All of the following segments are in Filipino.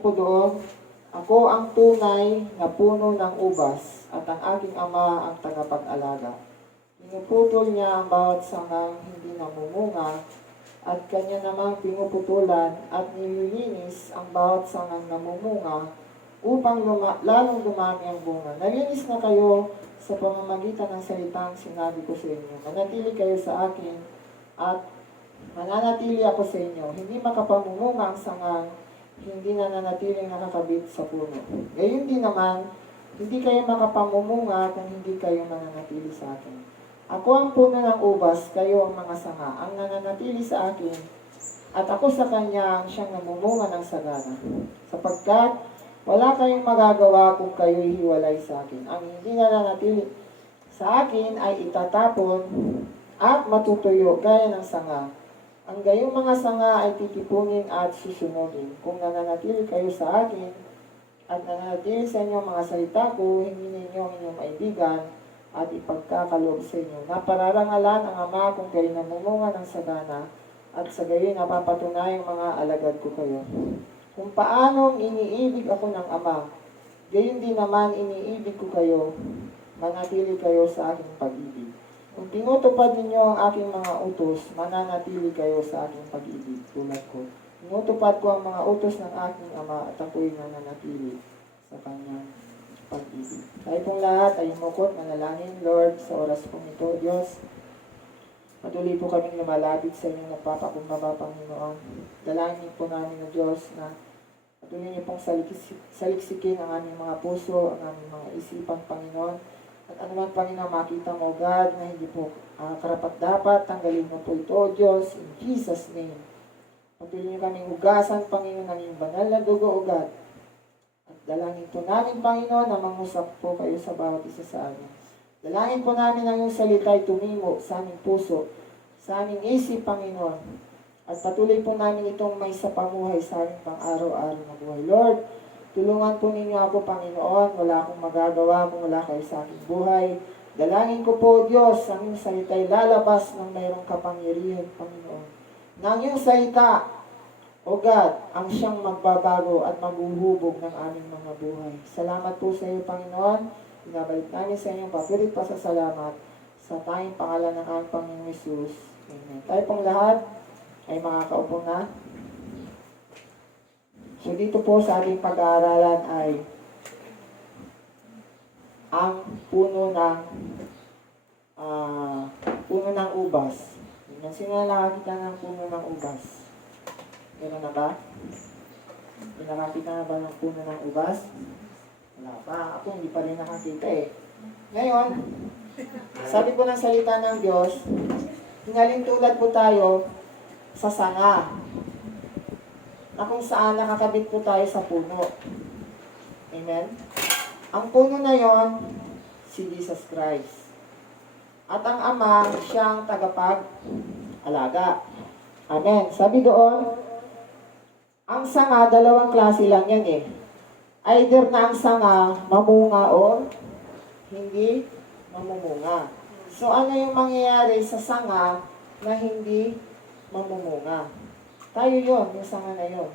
Po doon, ako ang tunay na puno ng ubas at ang aking ama ang tagapag-alaga. Pinuputol niya ang bawat sangang hindi namumunga at kanya namang pinuputulan at nililinis ang bawat sangang namumunga upang lalong dumami ang bunga. Nalinis na kayo sa pamamagitan ng salitang sinabi ko sa inyo. Manatili kayo sa akin at mananatili ako sa inyo. Hindi makapamumunga ang sangang hindi na nanatiling nakakabit sa puno. Gayon din naman, hindi kayo makapamumunga kung hindi kayo mananatili sa akin. Ako ang puno ng ubas, kayo ang mga sanga. Ang nananatili sa akin, at ako sa kanya ang siyang namumunga ng sagana. Sapagkat wala kayong magagawa kung kayo'y hiwalay sa akin. Ang hindi nananatili sa akin ay itatapon at matutuyo gaya ng sanga. Ang gayong mga sanga ay titipunin at susunodin. Kung nananatili kayo sa akin at nananatili sa inyo mga salita ko, hindi ninyo ang inyong kaibigan at ipagkakaloob sa inyo. Napararangalan ang Ama kung kayo namumunga ng sagana at sa gayon napapatunayang mga alagad ko kayo. Kung paanong iniibig ako ng Ama, gayon din naman iniibig ko kayo, manatili kayo sa aking pag-ibig. Kung tinutupad ninyo ang aking mga utos, mananatili kayo sa aking pag-ibig tulad ko. Tinutupad ko ang mga utos ng aking Ama at ako'y nananatili sa kanyang pag-ibig. Tayo pong lahat ay umukot, manalangin, Lord, sa oras pong ito, Diyos. Patuloy po kaming lumalapit sa inyong napapakumbaba, Panginoon. Dalangin po namin na Diyos na patuloy niyo pong saliksikin ang aming mga puso, ang aming mga isipan, Panginoon. At anuman, Panginoon, makita mo, God, na hindi po karapat-dapat, tanggalin mo po ito, Diyos, in Jesus' name. Patuloy niyo kaming ugasan, Panginoon, ng iyong banal na dugo, O God. At dalangin po namin, Panginoon, na mangusap po kayo sa bawat isa sa amin. Dalangin po namin ang iyong salita ay tumimo sa aming puso, sa aming isip, Panginoon. At patuloy po namin itong may sa pamuhay sa aming pang-araw-araw na buhay. Lord, tulungan po ninyo ako, Panginoon. Wala akong magagawa kung wala kayo sa aking buhay. Dalangin ko po, Diyos, ang iyong salita ay lalabas ng mayroong kapangyarihan, Panginoon. Na ang iyong salita, O God, ang siyang magbabago at maghuhubog ng aming mga buhay. Salamat po sa iyo, Panginoon. Binabalik namin sa inyong papilit pasasalamat sa tayong pangalan ng aming Panginoon Jesus. Amen. Tayo pong lahat ay makakaupo na. So dito po sa ating pag-aaralan ay ang puno ng ubas. Sino na nakakita ng puno ng ubas? Meron na ba? May nakakita na ba ng puno ng ubas? Wala pa. Ako hindi pa rin nakakita eh. Ngayon, sabi po ng salita ng Diyos, hinalintulad po tayo sa sanga na kung saan nakakabit po tayo sa puno. Amen? Ang puno na yon, si Jesus Christ. At ang Ama, siyang tagapag-alaga. Amen. Sabi doon, ang sanga, dalawang klase lang yan eh. Either na ang sanga mamunga o hindi mamumunga. So ano yung mangyayari sa sanga na hindi mamumunga? Tayo yon, yung sanga na yon,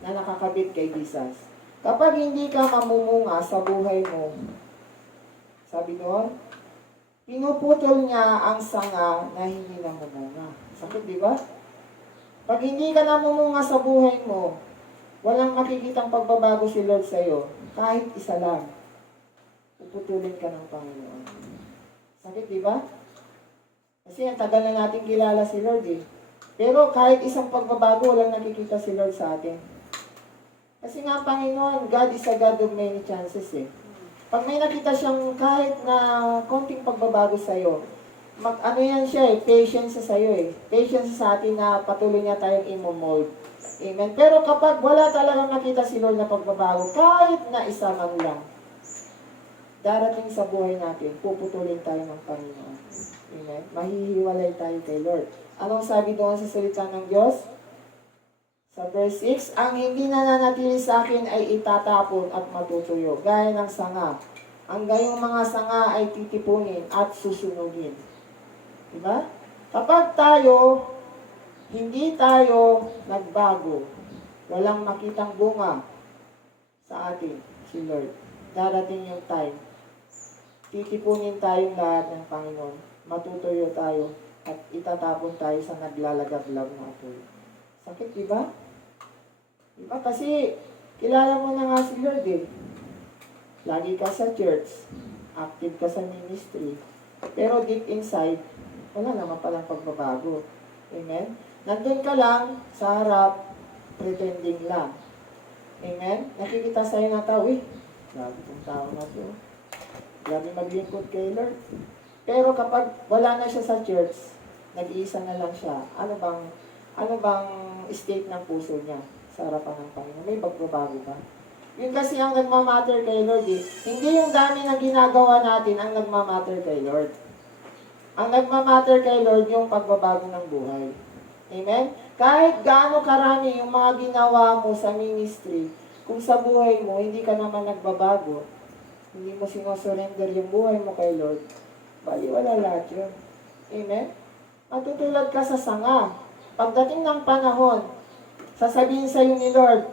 na nakakabit kay Jesus. Kapag hindi ka mamumunga sa buhay mo, sabi doon, pinuputol niya ang sanga na hindi namumunga. Sakit, di ba? Pag hindi ka namumunga sa buhay mo, walang makikitang pagbabago si Lord sa iyo, kahit isa lang. Puputulin ka ng Panginoon. Sakit, di ba? Kasi ang tagal na natin kilala si Lord eh. Pero kahit isang pagbabago, walang nakikita si Lord sa atin. Kasi nga, Panginoon, God is a God of many chances eh. Pag may nakita siyang kahit na konting pagbabago sa'yo, ano yan siya eh, patience sa sa'yo eh. Patience sa atin na patuloy niya tayong imomold. Amen. Pero kapag wala talagang nakita si Lord na pagbabago, kahit na isa man lang, darating sa buhay natin, puputulin tayo ng Panginoon. Amen. Mahihiwalay tayo kay Lord. Anong sabi doon sa salita ng Diyos? Sa verse 6, ang hindi nananatili sa akin ay itatapon at matutuyo, gaya ng sanga. Ang gayong mga sanga ay titipunin at susunugin. Diba? Kapag tayo, hindi tayo nagbago, walang makitang bunga sa atin, si Lord. Darating yung time, titipunin tayong lahat ng Panginoon, matutuyo tayo, at itatapon tayo sa naglalagablag na apoy. Sakit, di ba? Di ba? Kasi, kilala mo na nga si Lord eh. Lagi ka sa church, active ka sa ministry, pero deep inside, wala naman palang pagbabago. Amen? Nandun ka lang sa harap, pretending lang. Amen? Nakikita sa'yo na tao, grabe itong tao na to. Grabe maglingkod kay Lord. Pero kapag wala na siya sa church, nag-iisa na lang siya, ano bang state ng puso niya sa harapan ng Panginoon? May pagbabago ba? Yun kasi ang nagmamatter kay Lord eh. Hindi yung dami ng ginagawa natin ang nagmamatter kay Lord. Ang nagmamatter kay Lord yung pagbabago ng buhay. Amen? Kahit gaano karami yung mga ginawa mo sa ministry, kung sa buhay mo, hindi ka naman nagbabago, hindi mo sinosurrender yung buhay mo kay Lord, baliwala lahat yun. Amen? Matutulad ka sa sanga. Pagdating ng panahon, sasabihin sa'yo ni Lord,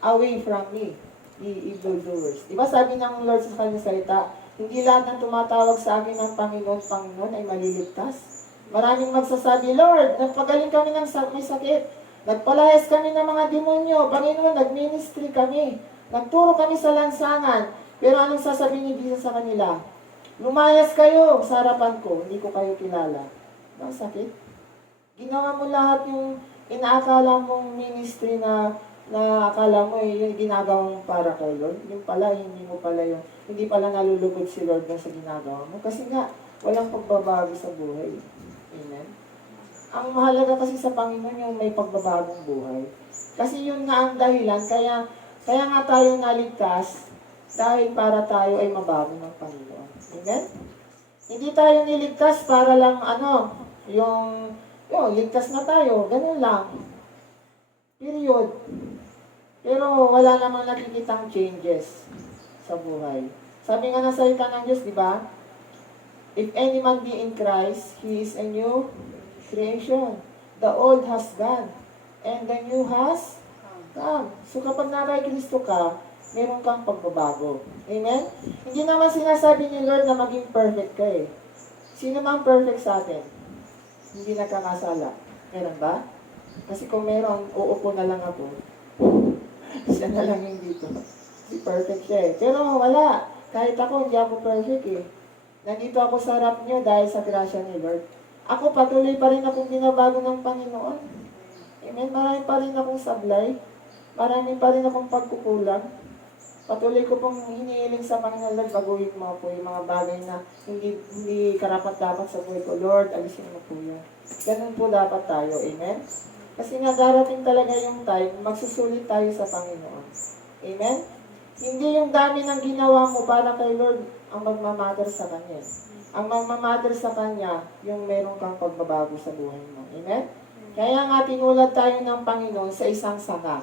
away from me, ye evildoers. Diba sabi ng Lord sa kanyang salita, hindi lahat ng tumatawag sa akin ng Panginoon ay maliligtas. Maraming magsasabi, Lord, nagpagaling kami ng may sakit. Nagpalayas kami ng mga demonyo. Panginoon, nagministry kami. Nagturo kami sa lansangan. Pero anong sasabihin ni Jesus sa kanila? Lumayas kayo sa harapan ko. Hindi ko kayo kilala. Ang sakit. Ginawa mo lahat yung inaakala mong ministry na akala mo yung ginagawa mo para kay Lord. Yung pala, hindi mo pala yung, hindi pala nalulugod si Lord na sa ginagawa mo. Kasi nga, walang pagbabago sa buhay. Amen? Ang mahalaga kasi sa Panginoon yung may pagbabagong buhay. Kasi yun nga ang dahilan, kaya nga tayo naligtas dahil para tayo ay mabago ng Panginoon. Amen? Hindi tayo niligtas para lang yung ligtas na tayo, ganun lang. Period. Pero wala namang nakikitang changes sa buhay. Sabi nga ng salita ng Diyos, di ba? If any man be in Christ, he is a new creation. The old has gone, and the new has come. So kapag nakay Kristo ka, meron kang pagbabago. Amen? Hindi naman sinasabi ni Lord na maging perfect ka eh. Sino man perfect sa atin? Hindi nakakasala. Meron ba? Kasi kung meron, uupo na lang ako. Siya na lang yung dito. Si perfect siya eh. Pero wala. Kahit ako, hindi ako perfect eh. Nandito ako sa harap niyo dahil sa grasya ni Lord. Ako patuloy pa rin akong binabago ng Panginoon. Amen? Marami pa rin akong sablay. Marami pa rin akong pagkukulang. Patuloy ko pong hinihiling sa Panginoon, Lord, baguhin mo po yung mga bagay na hindi karapat-dapat sa buhay ko. Lord, alisin mo po yan. Ganun po dapat tayo. Amen? Kasi nga darating talaga yung time, magsusulit tayo sa Panginoon. Amen? Hindi yung dami ng ginawa mo para kay Lord ang magmamatter sa Kanya. Ang magmamatter sa Kanya, yung meron kang pagbabago sa buhay mo. Amen? Kaya nga tinulad tayo ng Panginoon sa isang sanga.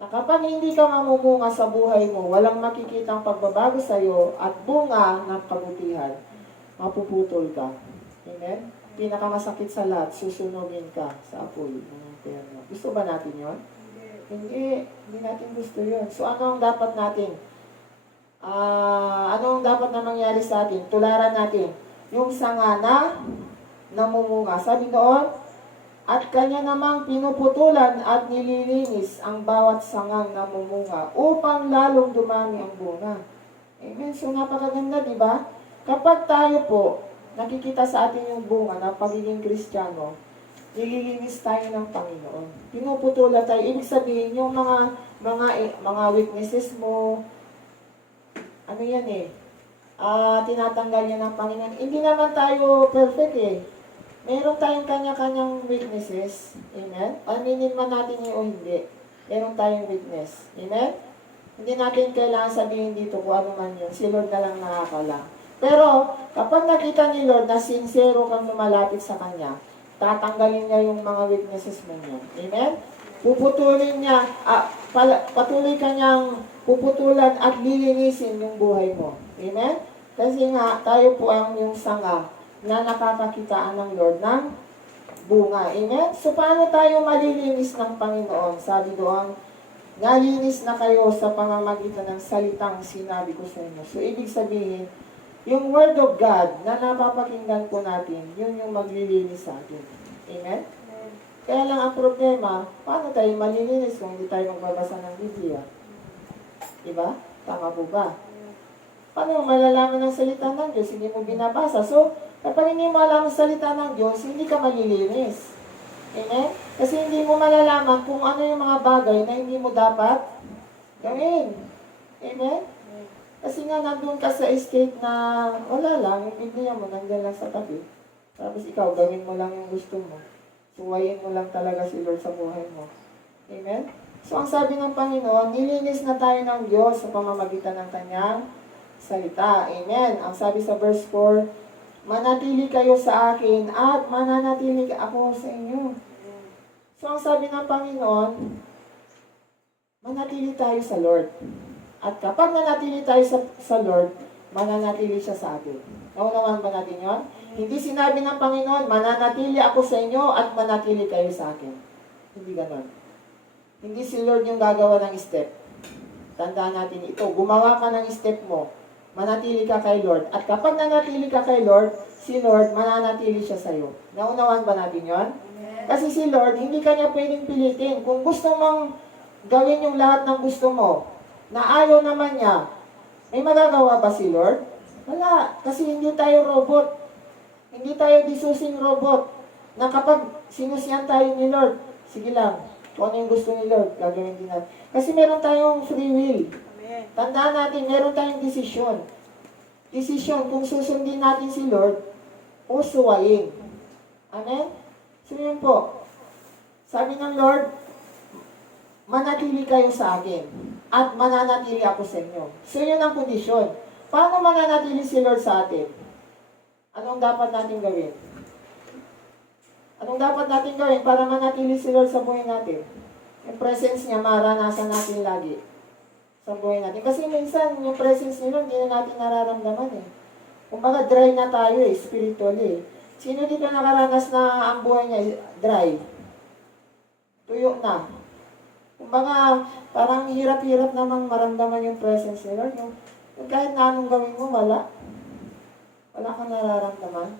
Na kapag hindi ka mamumunga sa buhay mo, walang makikitang pagbabago sa iyo at bunga ng kabutihan, mapuputol ka. Amen? Pinakamasakit sa lahat, susunugin ka sa apoy ng impyerno. Gusto ba natin yon? Hindi natin gusto yon. So ano ang dapat natin? Ano ang dapat na mangyari sa atin? Tularan natin yung sanga na namumunga. Sabi noon, at kanya namang pinuputulan at nililinis ang bawat sangang namumunga upang lalong dumami ang bunga. Amen. So napakaganda, di ba? Kapag tayo po nakikita sa atin yung bunga ng pagiging Kristiyano, nililinis tayo ng Panginoon. Pinuputulan tayo. Ibig sabihin, yung mga weaknesses mo, ano yan eh, tinatanggal niya ng Panginoon. Hindi naman tayo perfect eh. Meron tayong kanya-kanyang weaknesses. Amen? Aminin man natin o hindi. Meron tayong weakness. Amen? Hindi natin kailangan sabihin dito kung ano man yun. Si Lord na lang nakakala. Pero, kapag nakita ni Lord na sincero kang lumalapit sa Kanya, tatanggalin niya yung mga weaknesses mo niya. Amen? Puputulin niya, patuloy kanyang puputulan at lilinisin yung buhay mo. Amen? Kasi nga, tayo po ang yung sanga na nakakakitaan ng Lord ng bunga. Amen? So, paano tayo malilinis ng Panginoon? Sabi doon, nalinis na kayo sa pamamagitan ng salitang sinabi ko sa inyo. So, ibig sabihin, yung Word of God na napapakinggan po natin, yun yung maglilinis sa atin. Amen? Kaya lang ang problema, paano tayo malilinis kung hindi tayo magbabasa ng Biblia? Diba? Tama po ba? Paano mo malalaman ng salita ng Diyos? Hindi mo binabasa. So, kapag hindi mo alam ang salita ng Diyos, hindi ka malilinis. Amen? Kasi hindi mo malalaman kung ano yung mga bagay na hindi mo dapat gawin. Amen? Kasi nga nandun ka sa state na wala lang, yung Biblia mo nandiyan lang sa tabi. Tapos ikaw, gawin mo lang yung gusto mo. Suwayin mo lang talaga si Lord sa buhay mo. Amen? So, ang sabi ng Panginoon, nilinis na tayo ng Diyos sa pamamagitan ng Kanyang salita. Amen? Ang sabi sa verse 4, manatili kayo sa akin at mananatili ako sa inyo. So, ang sabi ng Panginoon, manatili tayo sa Lord. At kapag nanatili tayo sa Lord, mananatili siya sa atin. Naunawaan ba natin yun? Hindi sinabi ng Panginoon, mananatili ako sa inyo at manatili kayo sa akin. Hindi ganon. Hindi si Lord yung gagawa ng step. Tandaan natin ito. Gumawa ka ng step mo. Manatili ka kay Lord. At kapag nanatili ka kay Lord, si Lord, mananatili siya sa iyo. Naunawaan ba natin yon? Kasi si Lord, hindi ka niya pwedeng pilitin. Kung gusto mong gawin yung lahat ng gusto mo, na ayaw naman niya, may magagawa ba si Lord? Wala. Kasi hindi tayo robot. Hindi tayo disusing robot na kapag sinusyan tayo ni Lord, sige lang, kung ano yung gusto ni Lord, gagawin din natin. Kasi meron tayong free will. Amen. Tandaan natin, meron tayong desisyon. Desisyon kung susundin natin si Lord o suwayin. Amen? So yun po. Sabi ng Lord, manatili kayo sa akin at mananatili ako sa inyo. So yun ang kondisyon. Paano mananatili si Lord sa atin? Anong dapat natin gawin? Anong dapat natin gawin para manatili si Lord sa buhay natin? Yung presence niya, maranasan natin lagi sa buhay natin. Kasi minsan, yung presence niya, hindi na natin nararamdaman eh. Kumbaga, dry na tayo eh, spiritually. Sino dito nakaranas na ang buhay niya dry? Tuyo na. Kumbaga, parang hirap-hirap namang maramdaman yung presence ni Lord. Yung kahit na anong gawin mo, wala. Wala kang nararamdaman.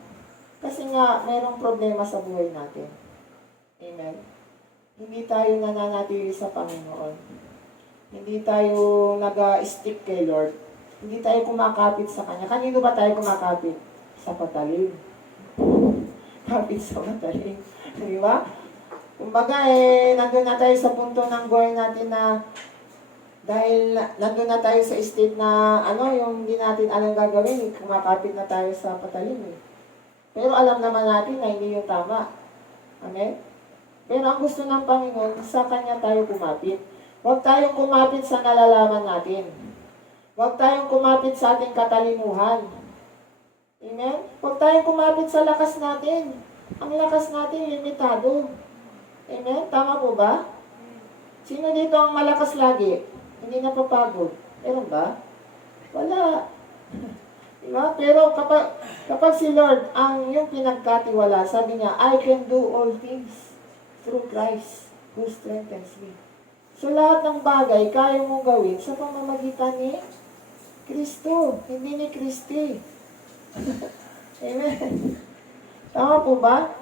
Kasi nga, mayroong problema sa buhay natin. Amen? Hindi tayo nananatili sa Panginoon. Hindi tayo nag-stick kay Lord. Hindi tayo kumakapit sa Kanya. Kanino ba tayo kumakapit? Sa patalim. Kapit sa patalim. Di ba? Kumbaga nandun na tayo sa punto ng buhay natin na dahil nandun na tayo sa state na yung hindi natin alam gagawin, kumakapit na tayo sa patalim eh. Pero alam naman natin na hindi yung tama. Amen? Pero ang gusto ng Panginoon, sa Kanya tayo kumapit. Huwag tayong kumapit sa nalalaman natin. Huwag tayong kumapit sa ating katalinuhan. Amen? Huwag tayong kumapit sa lakas natin. Ang lakas natin, limitado. Amen? Tama po ba? Sino dito ang malakas lagi? Hindi napapagod. Meron ba? Wala. Diba? Pero kapag si Lord ang yung pinagkatiwala, sabi niya, I can do all things through Christ who strengthens me. So lahat ng bagay, kaya mong gawin sa pamamagitan ni Kristo, hindi ni Kristi. Amen. Tama po ba?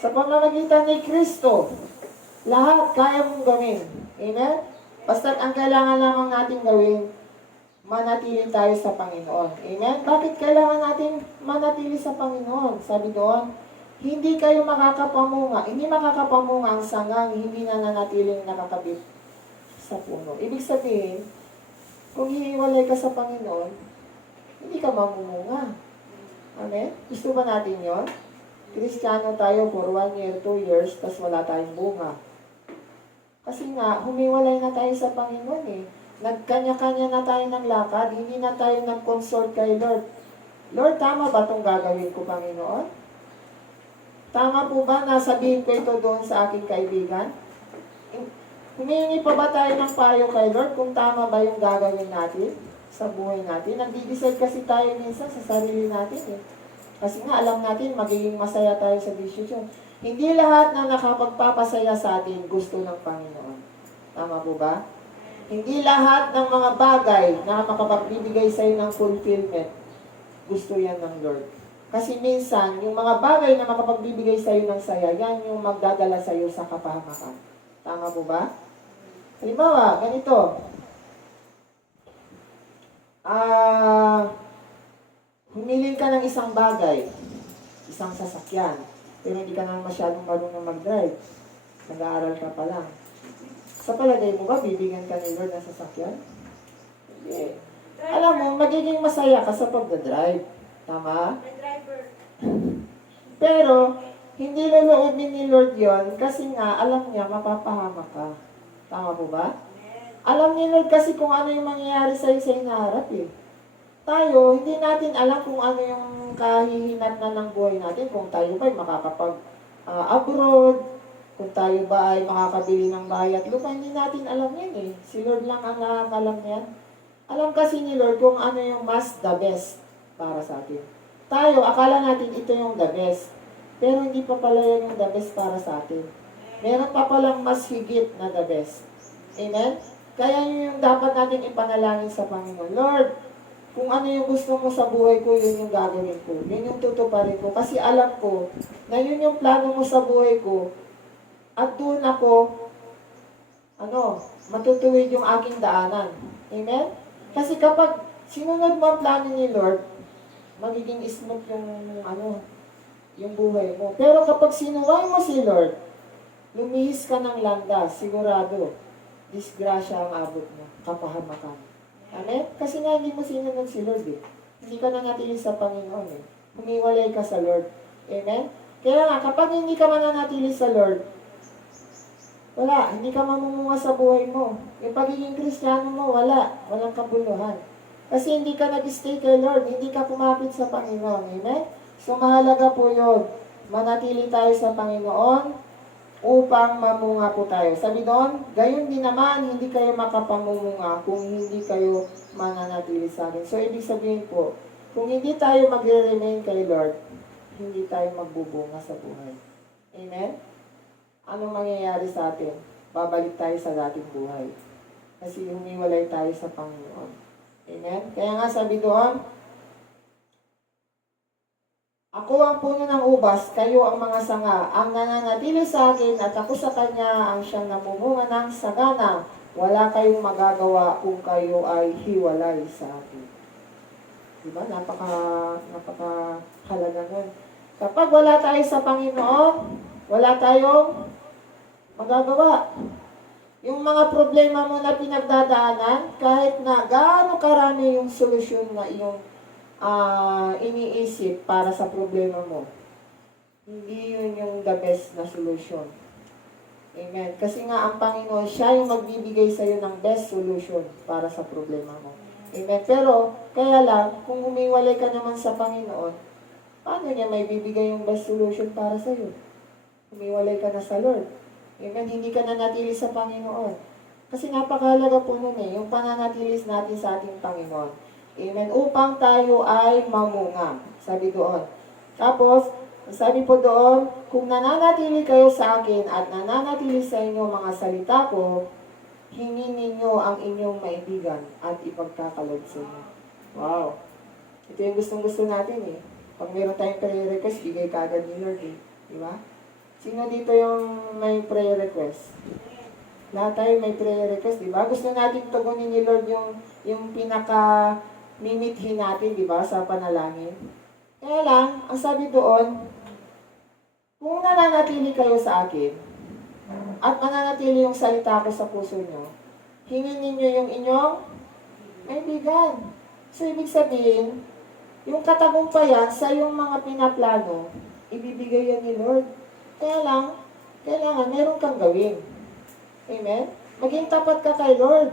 Sa pamamagitan ni Kristo, lahat kaya mong gawin. Amen? Basta ang kailangan lamang natin gawin, manatili tayo sa Panginoon. Amen? Bakit kailangan natin manatili sa Panginoon? Sabi doon, hindi kayo makakapamunga. Hindi makakapamunga ang sangang hindi na nanatiling nakakabit sa puno. Ibig sabihin, kung hihiwalay ka sa Panginoon, hindi ka mamumunga. Amen? Gusto ba natin yon? Kristiyano tayo for 1 year, 2 years, tas wala tayong bunga. Kasi nga, humiwalay na tayo sa Panginoon eh. Nagkanya-kanya na tayo ng lakad, hindi na tayo nag-consult kay Lord. Lord, tama ba itong gagawin ko, Panginoon? Tama po ba na sabihin ko ito doon sa aking kaibigan? Humihingi pa ba tayo ng payo kay Lord kung tama ba yung gagawin natin sa buhay natin? Nag-decide kasi tayo minsan sa sarili natin eh. Kasi nga alam natin magiging masaya tayo sa decision. Hindi lahat na nakapagpapasaya sa atin gusto ng Panginoon. Tama po ba? Hindi lahat ng mga bagay na makapagbibigay sa'yo ng fulfillment, gusto yan ng Lord. Kasi minsan, yung mga bagay na makapagbibigay sa'yo ng saya, yan yung magdadala sa'yo sa kapahamakan. Tama po ba? Halimbawa, ganito. Humiling ka ng isang bagay, isang sasakyan, pero hindi ka na masyadong marunong mag-drive. Nag-aaral ka pa lang. Sa palagay mo ba, bibigyan ka ni Lord ng sasakyan? Hindi. Alam mo, magiging masaya ka sa pagdadrive. Tama? May driver. Pero, hindi luluubin ni Lord yon kasi nga, alam niya, mapapahamak ka. Tama po ba? Alam ni Lord kasi kung ano yung mangyayari sa'yo sa inaharap eh. Tayo, hindi natin alam kung ano yung kahihinatnan ng buhay natin. Kung tayo ba ay makakapag-abroad, kung tayo ba ay makakabili ng bahay at lupa, hindi natin alam yan eh. Si Lord lang ang nakakalam yan. Alam kasi ni Lord kung ano yung mas the best para sa atin. Tayo, akala natin ito yung the best. Pero hindi pa pala yan yung the best para sa atin. Meron pa palang mas higit na the best. Amen? Kaya yun yung dapat natin ipanalangin sa Panginoon. Lord, kung ano yung gusto mo sa buhay ko, yun yung gagawin ko. Yun yung tutuparin ko. Kasi alam ko na yun yung plano mo sa buhay ko. At doon ako, matutuwid yung aking daanan. Amen? Kasi kapag sinunod mo ang plano ni Lord, magiging smooth yung buhay mo. Pero kapag sinuway mo si Lord, lumihis ka ng landas, sigurado, disgrasya ang abot mo, kapahamakan. Amen? Kasi nga hindi mo sinunod si Lord eh. Hindi ka nanatili sa Panginoon eh. Humiwalay ka sa Lord. Amen? Kaya nga, kapag hindi ka mananatili sa Lord, wala, hindi ka mamumunga sa buhay mo. Yung pagiging Kristiyano mo, walang kabuluhan. Kasi hindi ka nag-stay kay Lord, hindi ka kumapit sa Panginoon. Amen? So mahalaga po yun, manatili tayo sa Panginoon, upang mamunga po tayo. Sabi doon, gayon din naman, hindi kayo makapamumunga kung hindi kayo mananatili sa akin. So, ibig sabihin po, kung hindi tayo magre-remain kay Lord, hindi tayo magbubunga sa buhay. Amen? Anong mangyayari sa atin? Babalik tayo sa dating buhay. Kasi humiwalay tayo sa Panginoon. Amen? Kaya nga sabi doon, ako ang puno ng ubas, kayo ang mga sanga. Ang nananatili sa akin at ako sa kanya ang siyang namumunga ng sagana. Wala kayong magagawa kung kayo ay hiwalay sa akin. Diba? Napaka-halaga nun. Kapag wala tayo sa Panginoon, wala tayong magagawa. Yung mga problema mo na pinagdadaanan, kahit na gaano karami yung solusyon na iyong iniisip para sa problema mo, hindi yun yung the best na solution. Amen. Kasi nga ang Panginoon, siya yung magbibigay sa iyo ng best solution para sa problema mo. Amen. Pero, kaya lang, kung humiwalay ka naman sa Panginoon, paano niya may bibigay yung best solution para sa iyo? Humiwalay ka na sa Lord. Amen. Hindi ka na natili sa Panginoon. Kasi napakahalaga po nun yung pananatilis natin sa ating Panginoon. Amen. Upang tayo ay mamunga. Sabi doon. Tapos, sabi po doon, kung nananatili kayo sa akin at nananatili sa inyo mga salita ko, hingin ninyo ang inyong maibigan at ipagkakalob sa inyo. Wow. Ito yung gustong-gusto natin eh. Pag meron tayong prayer request, bigay ka agad ni Lord eh. Di ba? Sino dito yung may prayer request? Lahat tayo may prayer request, di ba? Gusto natin tugunin ni Lord yung mimithi natin, di ba, sa panalangin. Kaya lang, ang sabi doon, kung nananatili kayo sa akin, at mananatili yung salita ko sa puso nyo, hingin ninyo yung inyong maibigan. So, ibig sabihin, yung katagumpayan sa yung mga pinaplano, ibibigay yan ni Lord. Kaya lang, kailangan meron kang gawin. Amen? Maging tapat ka kay Lord.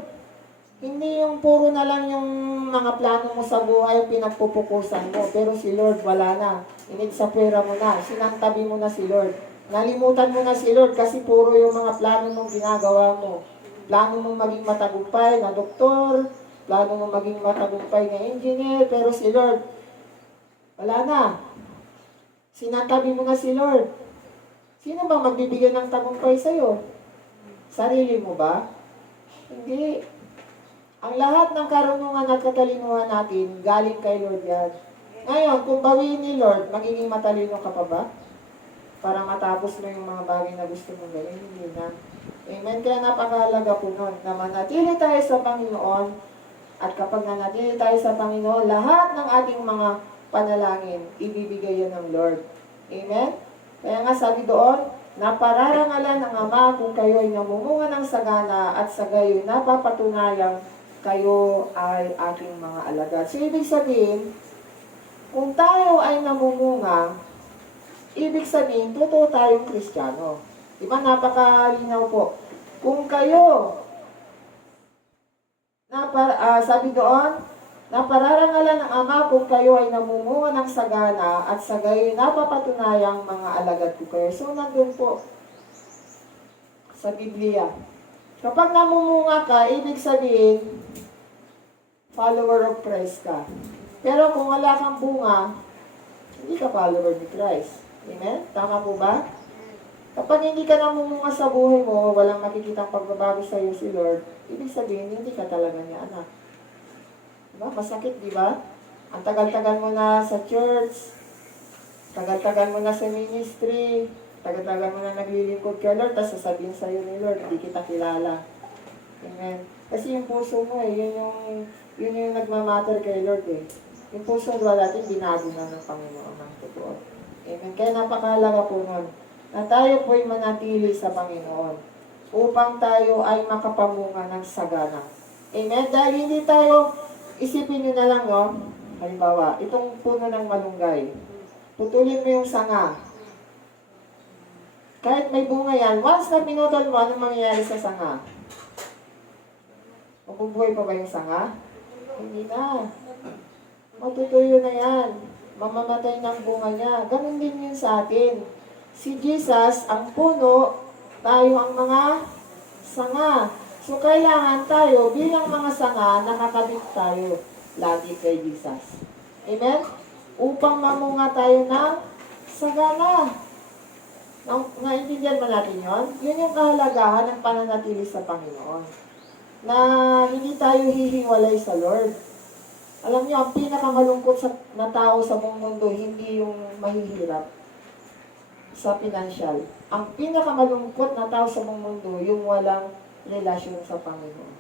Hindi yung puro na lang yung mga plano mo sa buhay pinagpupukusan mo. Pero si Lord, wala na. Inigsapwera mo na. Sinantabi mo na si Lord. Nalimutan mo na si Lord kasi puro yung mga plano mong ginagawa mo. Plano mong maging matagumpay na doktor. Plano mong maging matagumpay na engineer. Pero si Lord, wala na. Sinantabi mo na si Lord. Sino ba magbibigay ng tagumpay sa'yo? Sarili mo ba? Hindi. Ang lahat ng karunungan at katalinuhan natin, galing kay Lord yan. Ngayon, kung bawiin ni Lord, magiging matalino ka pa ba? Para matapos mo yung mga bagay na gusto mong gawin, hindi na. Amen. Kaya napakahalaga po nun na manatili tayo sa Panginoon. At kapag nanatili tayo sa Panginoon, lahat ng ating mga panalangin, ibibigay yan ng Lord. Amen? Kaya nga sabi doon, napararangalan ng Ama kung kayo ay namumunga ng sagana at sa gayo'y napapatunayang kayo ay aking mga alagad. So, ibig sabihin, kung tayo ay namumunga, ibig sabihin, totoo tayong Kristiyano. Diba? Napakalinaw po. Kung kayo, sabi doon, napararangalan ng Ama kung kayo ay namumunga ng sagana at sa gayo'y napapatunayang mga alagad ko kayo. So, nandun po sa Biblia. Kapag namumunga ka, ibig sabihin, follower of Christ ka. Pero kung wala kang bunga, hindi ka follower ni Christ. Amen? Tama po ba? Kapag hindi ka namumunga sa buhay mo, walang makikitang pagbabago sa iyo si Lord, ibig sabihin, hindi ka talaga niya anak. Diba? Masakit, di ba? Ang tagal-tagal mo na sa church, tagal-tagal mo na sa ministry, tagal-tagal mo na naglilingkod kay Lord, tapos sasabihin sa iyo ni Lord, hindi kita kilala. Amen. Kasi yung puso mo yun yung nagmamatter kay Lord eh. Yung puso natin, binago na ng Panginoon ng totoo. Amen. Kaya napakahalaga po nun, na tayo po'y manatili sa Panginoon upang tayo ay makapamunga ng sagana. Amen. Dahil hindi tayo, isipin nyo na lang, no? Halimbawa, itong puno ng malunggay. Putulin mo yung sanga. Kahit may bunga yan, once na pinutol mo, anong mangyayari sa sanga? Mabubuhay pa ba yung sanga? Hindi na. Matutuyo na yan. Mamamatay ng bunga niya. Ganun din yun sa atin. Si Jesus, ang puno, tayo ang mga sanga. So, kailangan tayo, bilang mga sanga, nakakabit tayo lagi kay Jesus. Amen? Upang mamunga tayo ng sagana. Naintindihan ba natin yun? Yun yung kahalagahan ng pananatili sa Panginoon. Na hindi tayo hihiwalay sa Lord. Alam niyo, ang pinakamalungkot na tao sa buong mundo, hindi yung mahihirap sa financial. Ang pinakamalungkot na tao sa buong mundo, yung walang relasyon sa Panginoon.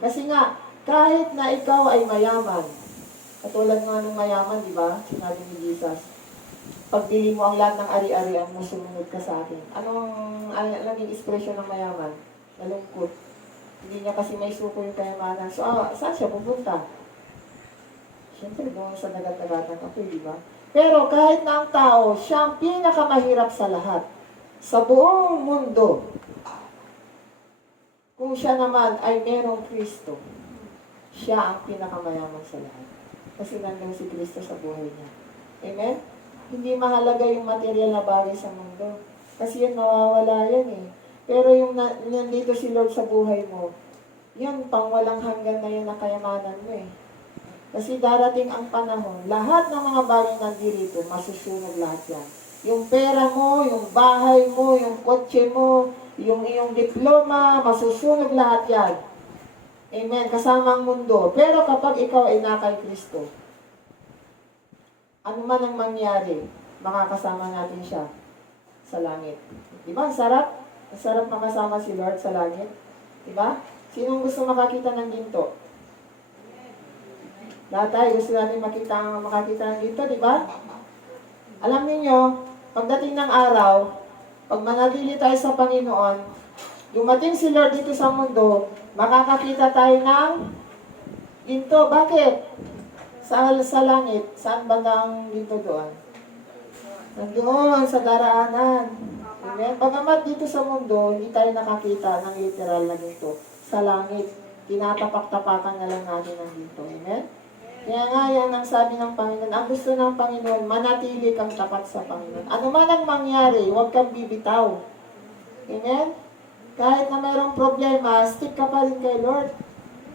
Kasi nga, kahit na ikaw ay mayaman, katulad nga ng mayaman, di ba? Sinabi ni Jesus, pagbili mo ang lahat ng ari-arian mo, sumunod ka sa akin. Anong naging expression ng mayaman? Malungkot. Hindi niya kasi may suko yung kayamanan. So, saan siya pupunta? Siyempre, doon sa dagat-dagatan ako, di ba? Pero kahit na ang tao, siya ang pinakamahirap sa lahat. Sa buong mundo. Kung siya naman ay merong Kristo, siya ang pinakamayaman sa lahat. Kasi nandun si Kristo sa buhay niya. Amen? Hindi mahalaga yung material na bagay sa mundo. Kasi yan, mawawala yan eh. Pero yung nandito si Lord sa buhay mo, yan, pang walang hanggan na yan na kayamanan mo eh. Kasi darating ang panahon, lahat ng mga bagay nandito, masusunog lahat yan. Yung pera mo, yung bahay mo, yung kotse mo, yung iyong diploma, masusunog lahat yan. Amen, kasama ang mundo. Pero kapag ikaw ay nakay Kristo, ano man ang mangyari, makakasama natin siya sa langit. Diba? Ang sarap? Ang sarap makasama si Lord sa langit. Diba? Sinong gusto makakita ng ginto? Lahat tayo gusto natin makakita ng ginto, diba? Alam niyo, pagdating ng araw, pag manatili tayo sa Panginoon, dumating si Lord dito sa mundo, makakakita tayo ng ginto. Bakit? Sa langit. Saan banda ang ginto doon? Nandoon, sa daraanan. Amen? Bagamat dito sa mundo, hindi tayo nakakita ng literal na ginto. Sa langit, tinatapak-tapakan na lang natin ang ginto. Amen? Kaya nga yan ang sabi ng Panginoon. Ang gusto ng Panginoon, manatili kang tapat sa Panginoon. Ano man ang mangyari, huwag kang bibitaw. Amen? Kahit na mayroong problema, stick ka pa rin kay Lord.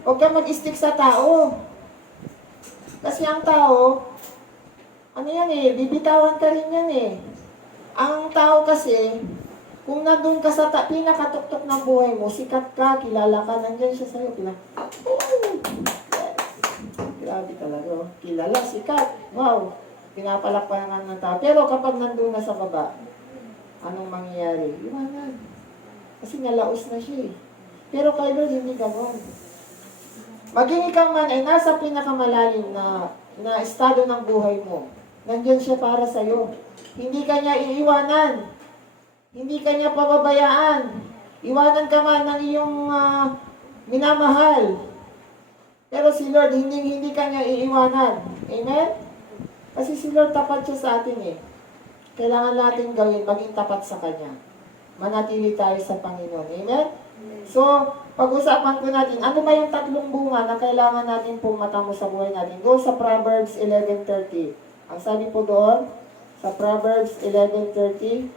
Huwag kang mag-stick sa tao. Kasi ang tao, ano yan eh, bibitawan ka rin yan eh. Ang tao kasi, kung nandun ka sa pinakatuktok ng buhay mo, sikat ka, kilala ka, nandyan siya sa'yo, tayo, kilala, sikat, wow, pinapalakpakan ng tao. Pero kapag nandun na sa baba, anong mangyayari? Iwanan. Kasi nalaos na siya eh. Pero kay Lord, hindi gano'n. Maging ikaw man ay nasa pinakamalalim na estado ng buhay mo. Nandiyan siya para sa'yo. Hindi ka niya iiwanan. Hindi ka niya pababayaan. Iwanan ka man ng iyong minamahal. Pero si Lord, hindi ka niya iiwanan. Amen? Kasi si Lord tapat siya sa atin eh. Kailangan natin gawin, maging tapat sa Kanya. Manatili tayo sa Panginoon. Amen? So, pag-usapan po natin, ano ba yung tatlong bunga na kailangan natin pumata mo sa buhay natin? Go sa Proverbs 11:30. Ang sabi po doon, sa Proverbs 11:30,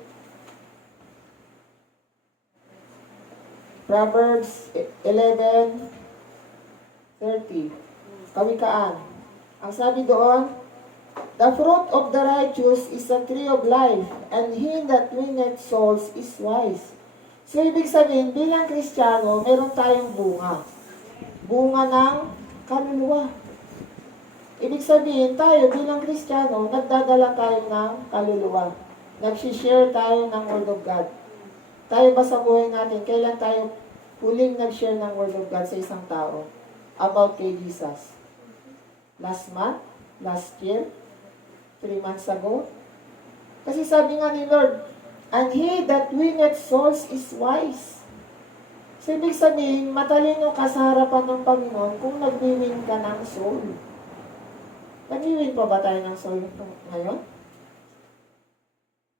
Proverbs 11:30, Kawikaan. Ang sabi doon, the fruit of the righteous is a tree of life, and he that winneth souls is wise. So, ibig sabihin, bilang Kristiyano, meron tayong bunga. Bunga ng kaluluwa. Ibig sabihin, tayo bilang Kristiyano, nagdadala tayo ng kaluluwa. Nag-share tayo ng Word of God. Tayo ba sa buhay natin, kailan tayo huling nag-share ng Word of God sa isang tao about kay Jesus? Last month? Last year? 3 months ago? Kasi sabi nga ni Lord, and he that winneth souls is wise. So, ibig sabihin, matalino ka sa harapan ng Panginoon kung nag-win ka ng soul. Nag-win pa ba tayo ng soul ngayon?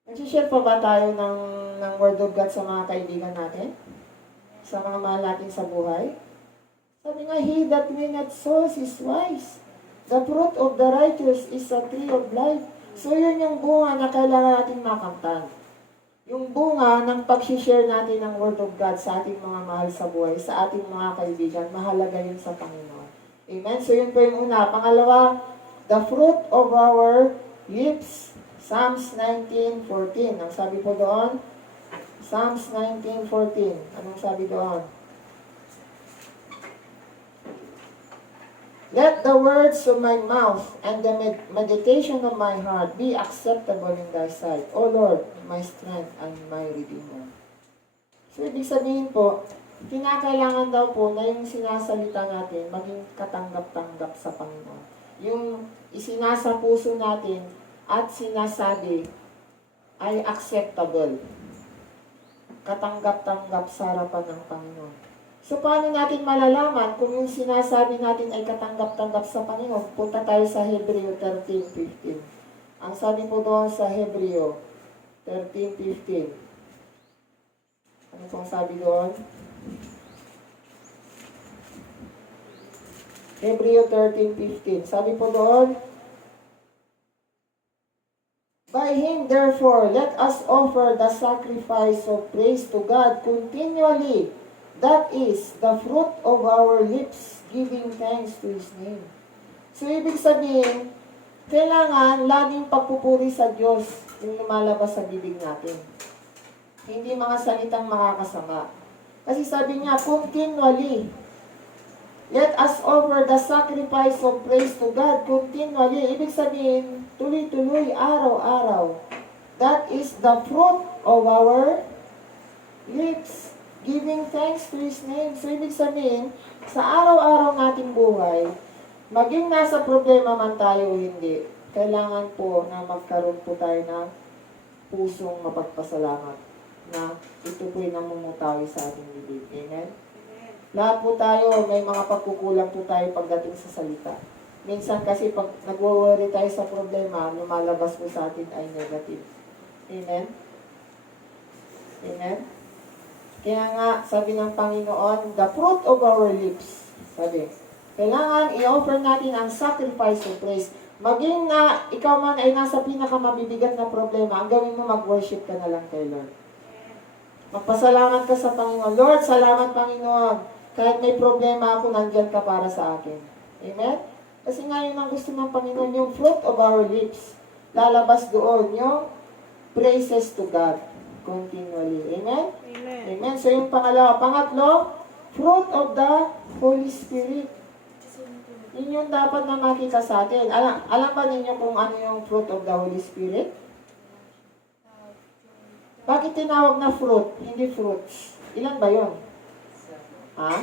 Nag-share pa ba tayo ng Word of God sa mga kaibigan natin? Sa mga mahal natin sa buhay? Sabi nga, he that winneth souls is wise. The fruit of the righteous is a tree of life. So, yun yung bunga na kailangan natin makamtan. Yung bunga ng pag-share natin ng Word of God sa ating mga mahal sa buhay, sa ating mga kaibigan, mahalaga yun sa Panginoon. Amen? So, yun po yung una. Pangalawa, the fruit of our lips. Psalms 19:14. Ang sabi po doon, Psalms 19:14. Anong sabi doon? Let the words of my mouth and the meditation of my heart be acceptable in thy sight, O Lord, my strength and my redeemer. So, ibig sabihin po, kinakailangan daw po na yung sinasalita natin maging katanggap-tanggap sa Panginoon. Yung isinasa puso natin at sinasabi ay acceptable. Katanggap-tanggap sa harapan ng Panginoon. So, paano natin malalaman kung yung sinasabi natin ay katanggap-tanggap sa Panginoon? Punta tayo sa Hebreo 13:15. Ang sabi po doon sa Hebreo 13:15. Ano pong sabi doon? Hebreo 13:15. Sabi po doon, by him, therefore, let us offer the sacrifice of praise to God continually. That is the fruit of our lips, giving thanks to His name. So, ibig sabihin, kailangan laging pagpupuri sa Diyos yung lumalabas sa bibig natin. Hindi mga salitang makakasama. Kasi sabi niya, continually, let us offer the sacrifice of praise to God continually. Ibig sabihin, tuloy-tuloy, araw-araw. That is the fruit of our lips, giving thanks to His name. So, ibig sabihin, sa araw-araw nating buhay, maging nasa problema man tayo o hindi, kailangan po na magkaroon po tayo ng pusong mapagpasalamat na ito po'y namumutawi sa ating bibig. Amen? Lahat po tayo, may mga pagkukulang po tayo pagdating sa salita. Minsan kasi pag nag-worry tayo sa problema, lumalabas po sa atin ay negative. Amen? Amen? Kaya nga, sabi ng Panginoon, the fruit of our lips, sabi, kailangan i-offer natin ang sacrifice of praise. Maging na ikaw man ay nasa pinakamabibigat na problema, ang gawin mo, mag-worship ka na lang kay Lord. Magpasalamat ka sa Panginoon. Lord, salamat Panginoon. Kahit may problema ako, nandyan ka para sa akin. Amen? Kasi nga yun ang gusto ng Panginoon, yung fruit of our lips. Lalabas doon yung praises to God continually. Amen? Amen. Amen. So yung pangalawa. Pangatlo, fruit of the Holy Spirit. Yun yung dapat na makita sa atin. Alam ba ninyo kung ano yung fruit of the Holy Spirit? Bakit tinawag na fruit, hindi fruits? Ilan ba yon? Ha?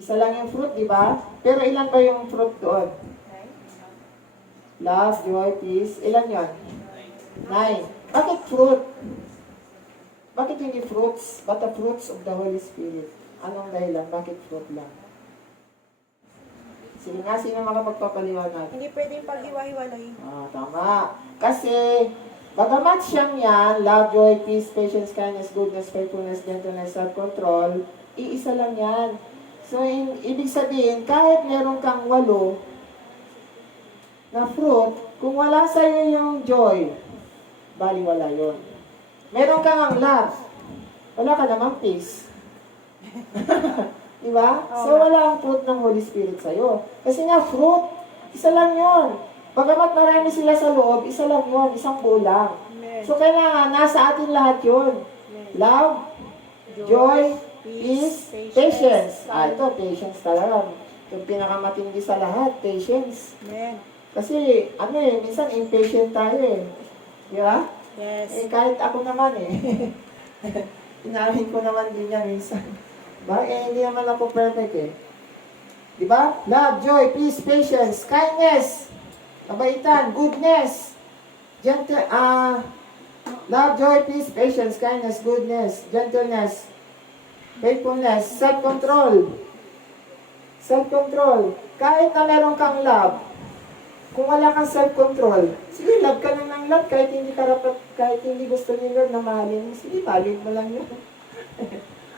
Isa lang yung fruit, di ba? Pero ilan ba yung fruit doon? Love, joy, peace. Ilan yon? 9. Bakit fruit? Bakit hindi fruits? But the fruits of the Holy Spirit. Anong dahilan? Bakit fruit lang? Sige nga, sino makapagpapaliwanag? Hindi pwedeng paghiwa-hiwalay. Tama. Kasi, bagamat siyang yan, love, joy, peace, patience, kindness, goodness, faithfulness, gentleness, self-control, iisa lang yan. So, ibig sabihin, kahit meron kang 8 na fruit, kung wala sa'yo yung joy, bali wala yun. Meron kang ang love, wala ka namang peace. Diba? So, wala ang fruit ng Holy Spirit sa'yo. Kasi nga, fruit, isa lang yun. Bagamat marami sila sa loob, isa lang yun, isang buo lang. So, kailangan, nasa atin lahat yun. Love, joy, peace, patience. Ito, patience talaga. Yung pinakamatindi sa lahat, patience. Kasi, minsan impatient tayo eh. Di ba? Yes. Kahit ako naman eh. Inamin ko naman din yan minsan. Hindi naman ako perfect eh. Di ba? Love, joy, peace, patience, kindness, kabaitan, goodness, love, joy, peace, patience, kindness, goodness, gentleness, faithfulness, self-control. Self-control. Kahit na meron kang love, kung wala kang self-control, sige, love ka lang ng love, kahit hindi gusto ni Lord na mahalin mo, sige, mahalin mo lang yun.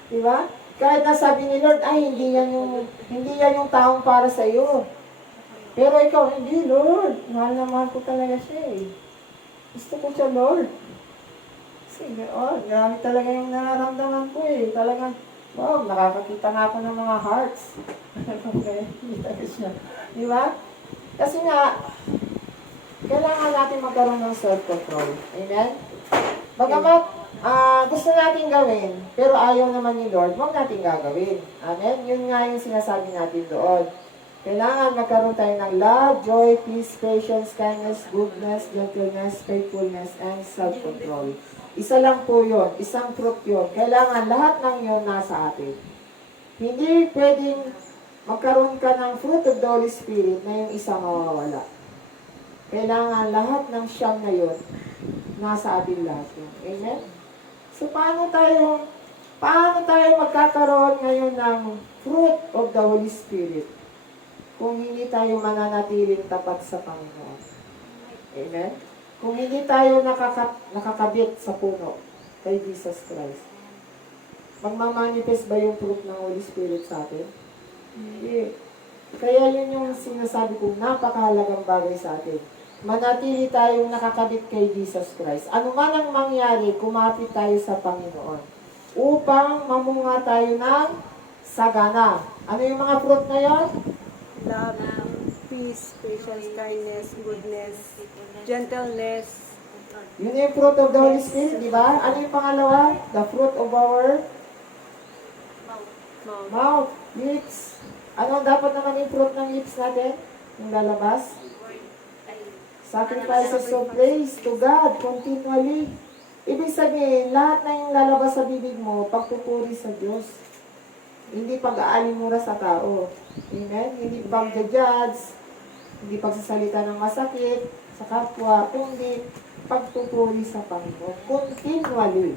Di ba? Kahit na sabi ni Lord, hindi yan yung taong para sa iyo. Pero ikaw, hindi, Lord. Mahal na mahal ko talaga siya eh. Gusto ko siya, Lord. Sige, grabe talaga yung nararamdaman ko eh. Talagang, wow, nakakakita nga ako ng mga hearts. Okay, kita ko siya. Di ba? Kasi nga, kailangan natin magkaroon ng self-control. Amen? Bagamat, gusto natin gawin, pero ayaw naman ni Lord, huwag natin gagawin. Amen? Yun nga yung sinasabi natin doon. Kailangan magkaroon tayo ng love, joy, peace, patience, kindness, goodness, gentleness, faithfulness, and self-control. Isa lang po yun. Isang fruit yun. Kailangan lahat ng yun nasa atin. Hindi pwedeng magkaroon ka ng fruit of the Holy Spirit na yung isa mawawala. Kailangan lahat ng siyam na yun nasa atin lahat yun. Amen? So, paano tayo magkakaroon ngayon ng fruit of the Holy Spirit kung hindi tayo mananatiling tapat sa Panginoon? Amen? Kung hindi tayo nakakabit sa puno kay Jesus Christ, magmamanifest ba yung fruit ng Holy Spirit sa atin? Hindi. Kaya yun yung sinasabi kong napakahalagang bagay sa atin. Manatili tayong nakakabit kay Jesus Christ. Ano man ang mangyari, kumapit tayo sa Panginoon upang mamunga tayo ng sagana. Ano yung mga fruit na yon? Love, peace, patience, kindness, goodness, gentleness. Yun yung fruit of the Holy Spirit, di ba? Ano yung pangalawa? The fruit of our mouth, lips. Ano dapat naman yung fruit ng lips natin? Yung lalabas? Sacrifices of praise to God continually. Ibig sabihin, lahat na yung lalabas sa bibig mo, pagpupuri sa Diyos. Hindi pag-aalimura sa tao. Amen? Hindi pag-judge, hindi pagsasalita ng masakit sa kapwa, kundi pagpupuri sa Panginoon. Continually.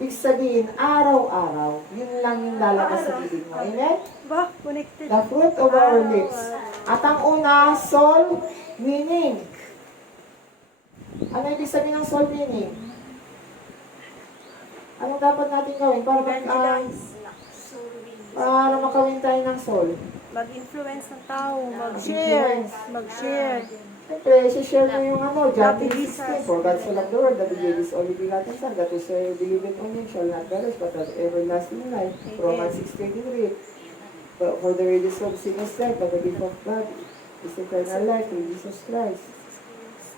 Ibig sabihin, araw-araw, yun lang yung lalabas sa bibig mo. Amen? Connected. The fruit of our lips. At ang una, soul winning. Ano ibig sabihin ng soul winning? Anong dapat natin gawin para makawin tayo ng soul? Mag-influence ng tao, mag-share. Siyempre, share mo yung John 3:16. For God so loved the world that He gave His only begotten Son, that whosoever believeth on Him shall not perish but have everlasting life. Romans 6:23. For the wages of sin is death, but the gift of God is eternal life in Jesus Christ.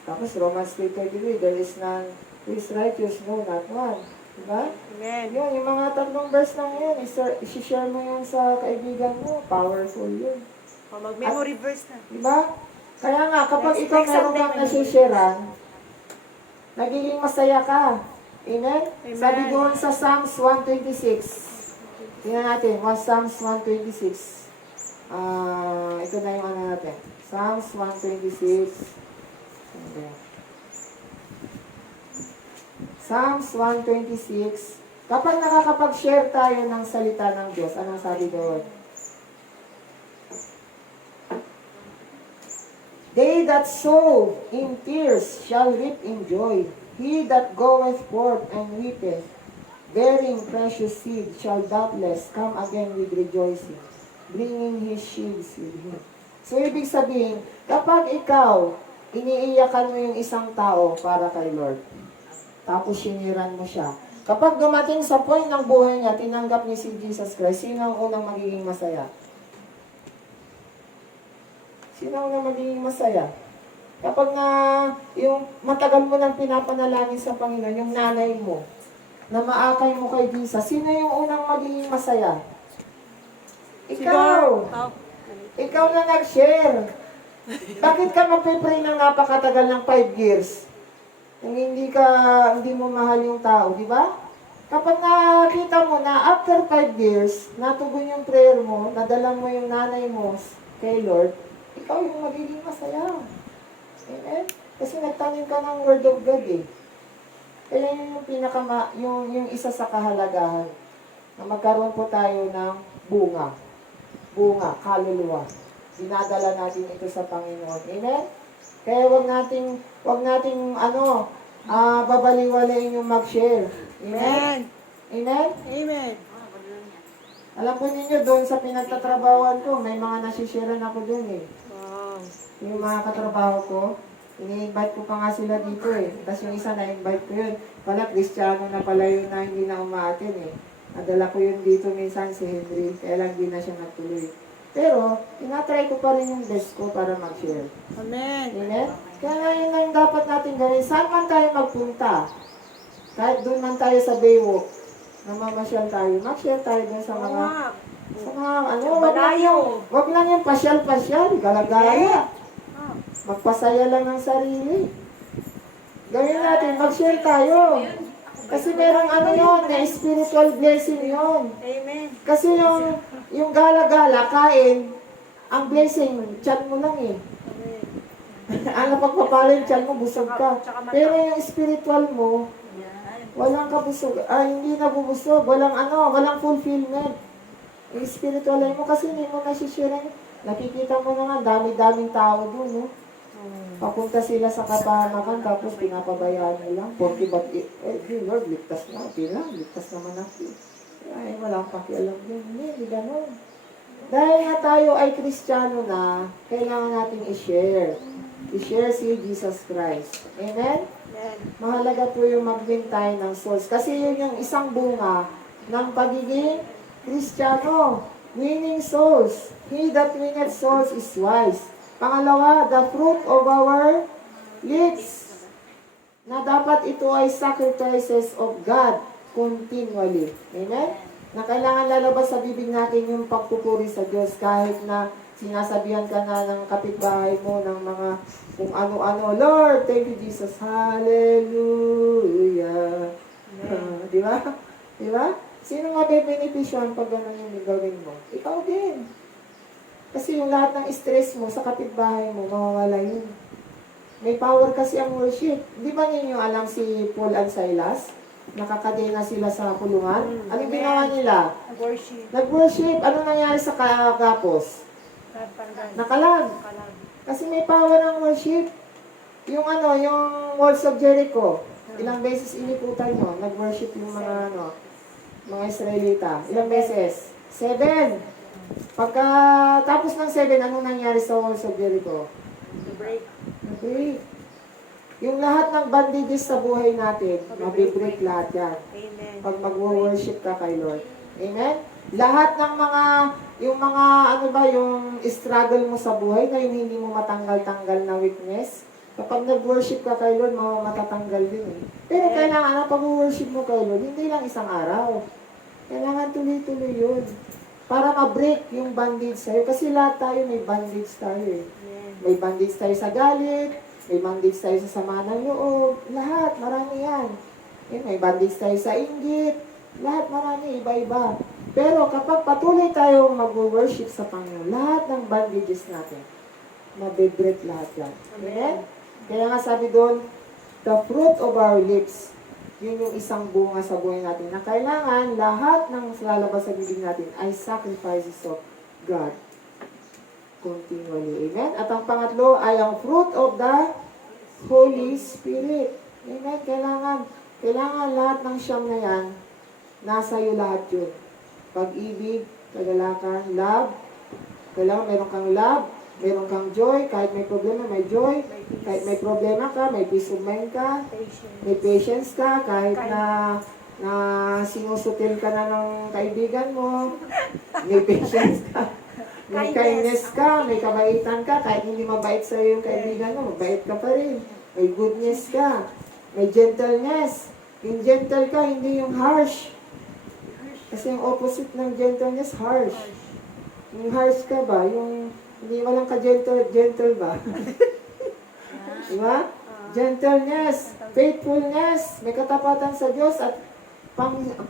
Tapos Romans 3:33, there is none who is righteous, no, not one. Diba? Amen. Yun, yung mga tatlong verse lang yun, isi-share mo yun sa kaibigan mo, powerful yun. Mag-memory verse na. Diba? Kaya nga, kapag Next- ikaw next meron Sunday, kang may nasisharean, nagiging masaya ka. Amen? Amen. Sabi doon sa Psalms 126. Tingnan natin, Psalms 126. Ito na yung ano natin. Psalms 126. Okay. Psalms 126. Kapag nakakapag-share tayo ng salita ng Diyos, anong sabi doon? They that sow in tears shall reap in joy. He that goeth forth and weepeth, bearing precious seed, shall doubtless come again with rejoicing, bringing his sheaves with him. So, ibig sabihin, kapag ikaw, iniiyakan mo yung isang tao para kay Lord, tapos siniran mo siya, kapag dumating sa point ng buhay niya, tinanggap niya si Jesus Christ, sino ang unang magiging masaya? Sino ang unang magiging masaya? Kapag nga, yung matagal mo nang pinapanalangin sa Panginoon, yung nanay mo, na maakay mo kay Jesus, sino yung unang magiging masaya? Ikaw! Oh. Ikaw na nag-share. Bakit ka magpipray ng napakatagal ng 5 years? Kung hindi mo mahal yung tao, di ba? Kapag nakita mo na after 5 years, natugon yung prayer mo, nadala mo yung nanay mo kay Lord, ikaw yung magiging masaya. Amen? Kasi nagtanim ka ng Word of God eh. Kaya yun yung isa sa kahalagahan na magkaroon po tayo ng bunga. Bunga, kaluluwa. Dinadala natin ito sa Panginoon. Amen? Kaya wag nating babaliwalain yung mag-share. Amen? Amen? Amen. Alam po ninyo, doon sa pinagtatrabawan ko, may mga nasisharean ako doon eh. Wow. Yung mga katrabaho ko, ini-invite ko pa nga sila dito eh. Tapos yung isa na-invite ko yun. Pala, Kristiyano na pala yun na hindi na umaatin eh. Nadala ko yun dito minsan si Henry, kaya lang di na siya nagtuloy. Pero, tinatry ko pa rin yung best ko para mag-share. Amen. Amen? Kaya ngayon na yung dapat natin gawin. Saan man tayo magpunta? Kahit doon man tayo sa Baywalk, namamasyal tayo, mag-share tayo doon sa mga, wag lang yung pasyal-pasyal, galagaya. Magpasaya lang ng sarili. Gawin natin, mag-share tayo. Kasi merong na spiritual blessing yon. Amen. Kasi yung gala-gala, kain, ang blessing, tiyan mo lang eh. Amen. Ang napagpapalin, tiyan mo, busog ka. Pero yung spiritual mo, walang kabusog, hindi nabubusog, walang fulfillment. Yung spiritual life mo kasi hindi mo nasishare. Nakikita mo na nga, dami-daming tao doon, no? Papunta sila sa kapahamakan, tapos pinapabayaan nila. Porque Lord, ligtas na. Ligtas naman ako. Ay, wala akong pakialam din. Hindi ganun. Dahil nga tayo ay Kristiyano na, kailangan natin i-share. I-share si Jesus Christ. Amen? Amen. Mahalaga po yung mag-win tayo ng souls. Kasi yun yung isang bunga ng pagiging Kristiyano. Winning souls. He that winneth souls is wise. Pangalawa, the fruit of our lips. Na dapat ito ay sacrifices of God continually. Amen? Na kailangan lalabas sa bibig natin yung pagpupuri sa Diyos kahit na sinasabihan ka na ng kapitbahay mo ng mga kung ano-ano. Lord, thank you Jesus. Hallelujah. Di ba? Di ba? Sino nga benepisyon pag gano'n yung gawin mo? Ikaw din. Kasi yung lahat ng stress mo sa kapitbahay mo, mawawala yun. May power kasi ang worship. Di ba ninyo alam si Paul and Silas? Nakakadena sila sa kulungan. Anong ginawa nila? Worship. Nag-worship. Ano nangyari sa Agapos? Nakalag. Kasi may power ng worship. Yung yung walls of Jericho. Ilang beses iniputan mo, nag-worship yung mga mga Israelita. Ilang beses? 7. Tapos ng 7, anong nangyari sa walls of Jericho? Break. Nag-break. Yung lahat ng bandages sa buhay natin, mabibreak lahat yan. Amen. Pag mag-worship ka kay Lord. Amen? Lahat ng yung struggle mo sa buhay na yung hindi mo matanggal-tanggal na weakness, kapag nag-worship ka kay Lord, matatanggal din eh. Pero kailangan pag-worship mo kay Lord, hindi lang isang araw. Kailangan tuloy-tuloy yun. para ma-break yung bandage sa'yo. Kasi lahat tayo may bandage tayo eh. Amen. May bandage tayo sa galit, may bandage tayo sa sama ng loob, lahat, marami yan. May bandage tayo sa inggit, lahat marami, iba-iba. Pero kapag patuloy tayong mag-worship sa Panginoon, lahat ng bandages natin, mabibreak lahat yan. Amen? Kaya nga sabi doon, the fruit of our lips, yun yung isang bunga sa buhay natin na kailangan lahat ng lalabas sa bibig natin ay sacrifices of God continually. Amen? At ang pangatlo ay ang fruit of the Holy Spirit. Amen? Kailangan lahat ng siyam na yan, nasa iyo lahat yun. Pag-ibig, kagalakan, love. Kailangan meron kang love, meron kang joy, kahit may problema, may joy. Kahit may problema ka, may peace of mind ka. May patience ka, kahit na sinusutil ka na ng kaibigan mo. May patience ka. May kindness ka, may kabaitan ka, kahit hindi mabait sa'yo yung kaibigan mo, mabait ka pa rin. May goodness ka. May gentleness. Yung gentle ka, hindi yung harsh. Kasi yung opposite ng gentleness, harsh. Yung harsh ka ba? Yung hindi walang ka-gentle ba? Diba? Gentleness, faithfulness, may katapatan sa Diyos at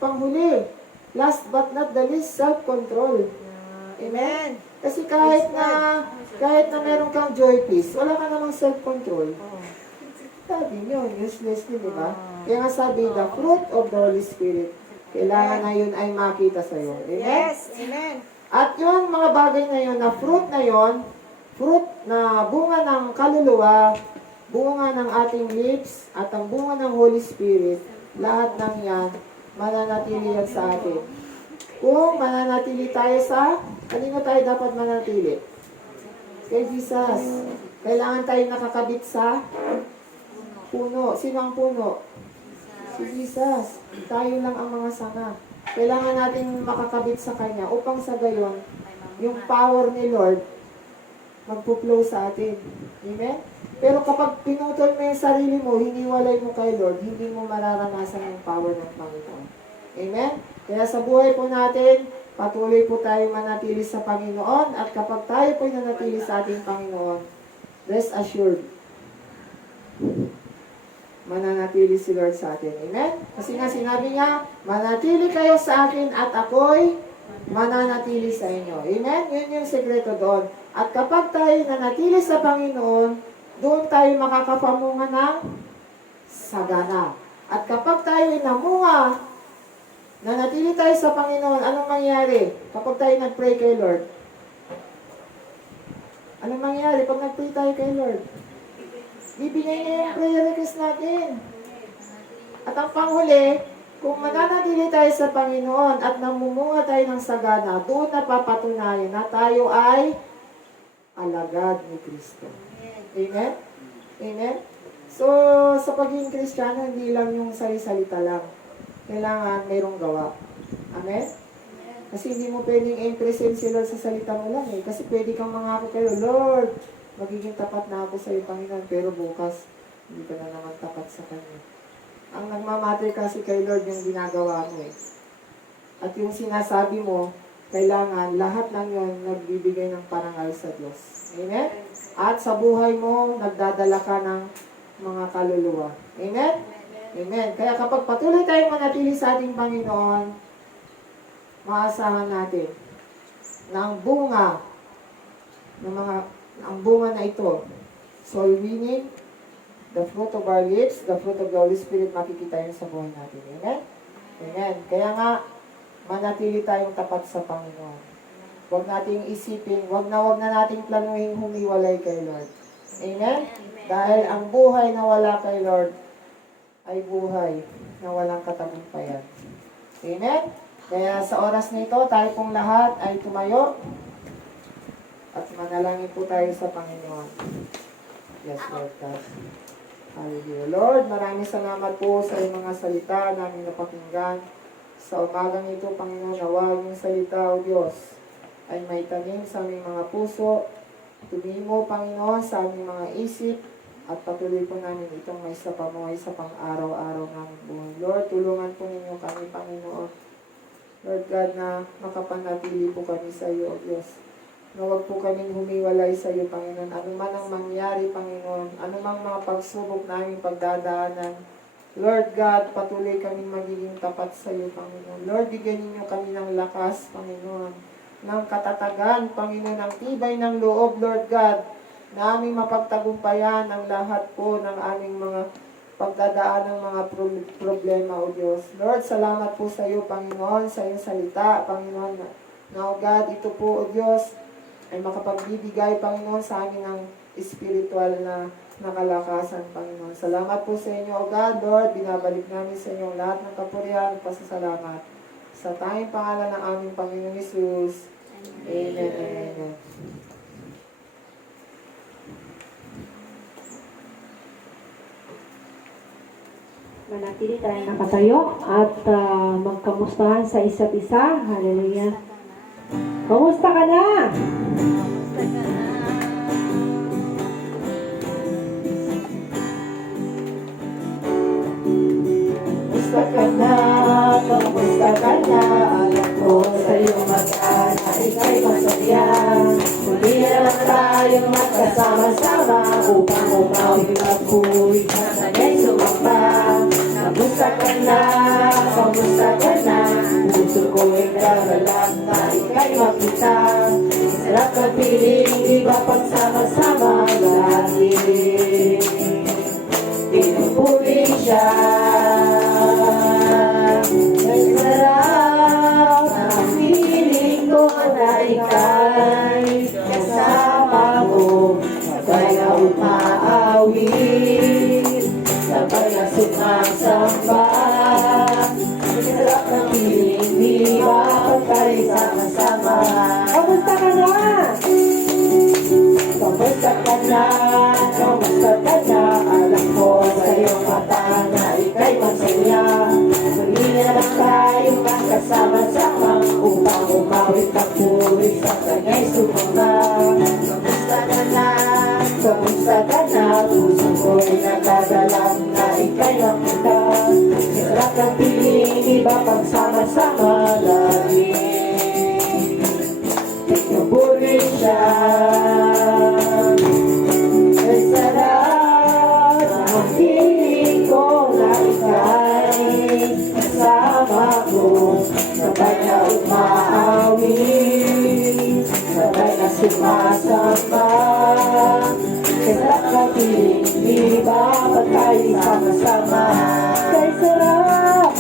panghuli. Last but not the least, self-control. Amen? Kasi kahit na meron kang joy, peace, wala ka namang self-control. Sabi nyo, useless din, di ba? Kaya nga sabi, the fruit of the Holy Spirit, kailangan na yun ay makita sa'yo. Amen? Yes. Amen. At yun, mga bagay na yun, na fruit na yun, fruit na bunga ng kaluluwa, bunga ng ating lips, at ang bunga ng Holy Spirit, lahat ng yan, mananatili yan sa atin. Kung mananatili tayo sa, kanino tayo dapat manatili? Kay Jesus. Kailangan tayo nakakabit sa puno. Sino ang puno? Si Jesus. Tayo lang ang mga sanga. Kailangan natin makakabit sa Kanya upang sa gayon, yung power ni Lord, magpo-flow sa atin. Amen? Pero kapag pinutol mo yung sarili mo, hiniwalay mo kay Lord, hindi mo mararanasan yung power ng Panginoon. Amen? Kaya sa buhay po natin, patuloy po tayo manatili sa Panginoon at kapag tayo po nanatili sa ating Panginoon, rest assured, mananatili si Lord sa atin. Amen? Kasi nga sinabi niya, manatili kayo sa akin at ako'y mananatili sa inyo. Amen? Yun yung sekreto doon. At kapag tayo nanatili sa Panginoon, doon tayo makakapamunga ng sagana. At kapag tayo namunga, nanatili tayo sa Panginoon, anong mangyari? Kapag tayo nag-pray kay Lord? Anong mangyari pag nag-pray tayo kay Lord? Bibigay niya yung prayer request natin. At ang panghuli, kung mananatili tayo sa Panginoon at namumunga tayo ng sagana, doon napapatunayan na tayo ay alagad ni Kristo. Amen? Amen? So, sa pagiging Kristiyano, hindi lang yung sali-salita lang. Kailangan mayroong gawa. Amen? Kasi hindi mo pwedeng i-present si Lord sa salita mo lang eh. Kasi pwede kang mangako kayo, Lord, magiging tapat na ako sa iyo, Panginoon, pero bukas, hindi ka na naman tapat sa Kanya. Ang nagmamatter kasi kay Lord yung ginagawa mo eh. At yung sinasabi mo, kailangan lahat ng yun nagbibigay ng parangal sa Diyos. Amen? At sa buhay mo, nagdadala ka ng mga kaluluwa. Amen? Amen. Kaya kapag patuloy tayong manatili sa ating Panginoon, maasahan natin na ang bunga na ito, soul winning, the fruit of our lips, the fruit of the Holy Spirit, makikita yun sa buhay natin. Amen? Amen. Kaya nga, manatili tayong tapat sa Panginoon. Huwag nating isipin, huwag na nating planuhin humiwalay kay Lord. Amen? Dahil ang buhay na wala kay Lord ay buhay na walang katagumpayan. Amen? Kaya sa oras na ito, tayo pong lahat ay tumayo at manalangin po tayo sa Panginoon. Yes, Lord God. Hallelujah. Lord, maraming salamat po sa iyong mga salita namin napakinggan. Sa umagang ito, Panginoon, nawa yung salita, O Diyos, ay may tanim sa aming mga puso. Tumimo, Panginoon, sa aming mga isip, at patuloy po namin itong may sapamuhay sa pang-araw-araw ng buhay. Lord, tulungan po ninyo kami, Panginoon, Lord God, na makapanatili po kami sa iyo, O Diyos. Na huwag po kaming humiwalay sa iyo, Panginoon. Ano man ang mangyari, Panginoon. Ano mang mga pagsubok namin pagdadaanan. Lord God, patuloy kaming magiging tapat sa iyo, Panginoon. Lord, bigyan ninyo kami ng lakas, Panginoon. Ng katatagan, Panginoon, ng tibay ng loob, Lord God, na aming mapagtagumpayan ang lahat po ng aming mga pagdadaan ng mga problema, O Diyos. Lord, salamat po sa iyo, Panginoon, sa iyong salita, Panginoon. Na, O God, ito po, O Diyos, ay makapagbibigay, Panginoon, sa amin ng spiritual na kalakasan, Panginoon. Salamat po sa inyo, O God, Lord. Binabalik namin sa inyo lahat ng kapurihan at pasasalamat. Sa tanging pangalan ng aming Panginoon Jesus. Amen and amen. Manatili tayo nakatayo at magkamustahan sa isa't isa. Hallelujah. Kamusta ka na? Kamusta ka na? Kamusta ka na? Alam ko sa iyong mag-ana, ika'y masaya. Muli na lang tayong magkasama-sama upang umawit at puwit na sanay sumamba. Kamusta ka na? Kamusta ka na? Puso ko'y nagagalak na ika'y makita. Sarap ng piling, di ba pagsama-sama lagi? Pinupuri siya. Ang sarap ng piling ko na ika'y kasama mo. Sabay na umaawit, sabay na sumasamba. Ang sarap ng piling, di ba pagkay sama-sama? Kamusta ka na? Kamusta ka na? Kamusta ka na? Alam ko sa iyong mata na ika'y masaya. Muli na lang tayo magkasama-sama upang umawit ang puri sa kanya'y sumamba. Kamusta ka na? Kamusta ka na? Puso ko'y nagdadalang na ika'y makita. Sarap ng piling, iba pagsama-sama lagi. Pinupuri siya. Ang sarap ng piling ko na ika'y kasama ko. Sabay na umaawit, sabay na sumasamba. Ang sarap ng piling, di ba ba't tayo sama-sama? Kay sarap,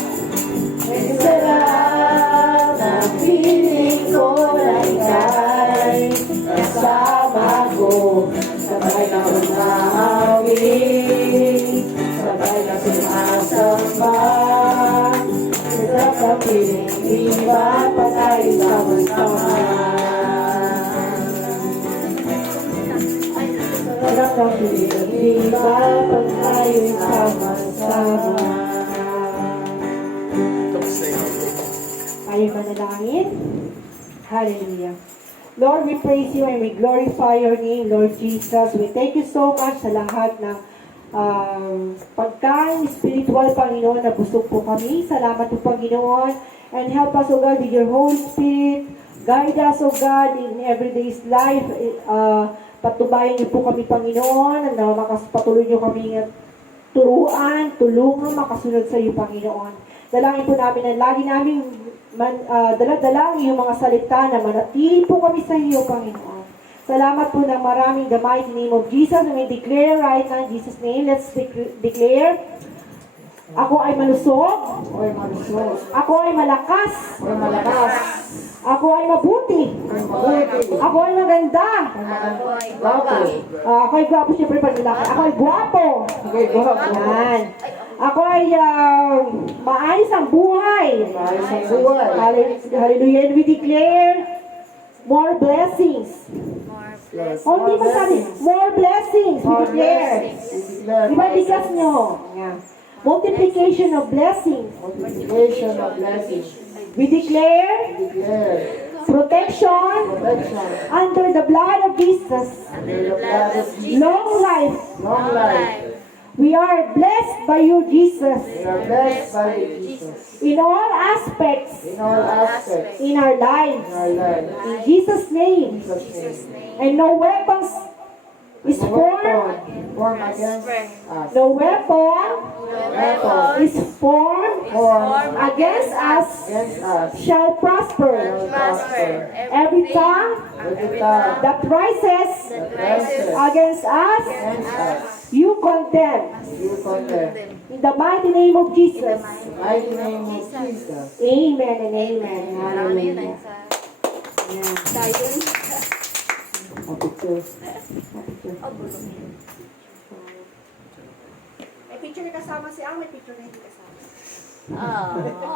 kay sarap ng piling ko na ika'y kasama ko. Sabay na umaawit, sabay na sumasamba. Sarap ng piling, di ba pa tayo sama-sama? Sarap ng piling, di ba pa tayo sama-sama? Tayo manalangin. Hallelujah. Lord, we praise you and we glorify your name, Lord Jesus. We thank you so much sa lahat ng pagkain spiritual, Panginoon, na busog po kami. Salamat po, Panginoon. And help us, O God, with your Holy Spirit. Guide us, O God, in everyday's life. Patubayan niyo po kami, Panginoon, na patuloy niyo kami turuan, tulungan, makasunod sa iyo, Panginoon. Dalangin po namin na lagi namin dala-dala ang iyong mga salita na manatili po kami sa iyo, Panginoon. Salamat po ng maraming the mighty name of Jesus. And we declare right now in Jesus' name, let's declare, ako ay malusog, ako ay malakas, ako ay mabuti, ako ay maganda, ako ay gwapo, siyempre pag lalaki, ako ay gwapo, yan. Ako ay maayos ang buhay. Hallelujah. And we declare more blessings. Oh, di ba sabi? More blessings. We declare. Di ba bigas nyo? Yeah. Multiplication of blessings. We declare protection under the blood of Jesus. Long life. We are blessed by you, Jesus, We are blessed by you, Jesus. in all aspects In all aspects in our lives. in our lives. In Jesus' In name. Jesus' name. And no weapons is No formed. weapon formed against us. No weapon Weapon is formed formed against us against us shall prosper. shall prosper. Every tongue Every tongue that rises that rises against us, against us, you condemn. you condemn. In the mighty name of Jesus. In the mighty name of Jesus. Amen and amen. Maraming Hallelujah. Ayan. tayo. Picture. May picture na kasama si Ang, may picture na hindi kasama. Oh.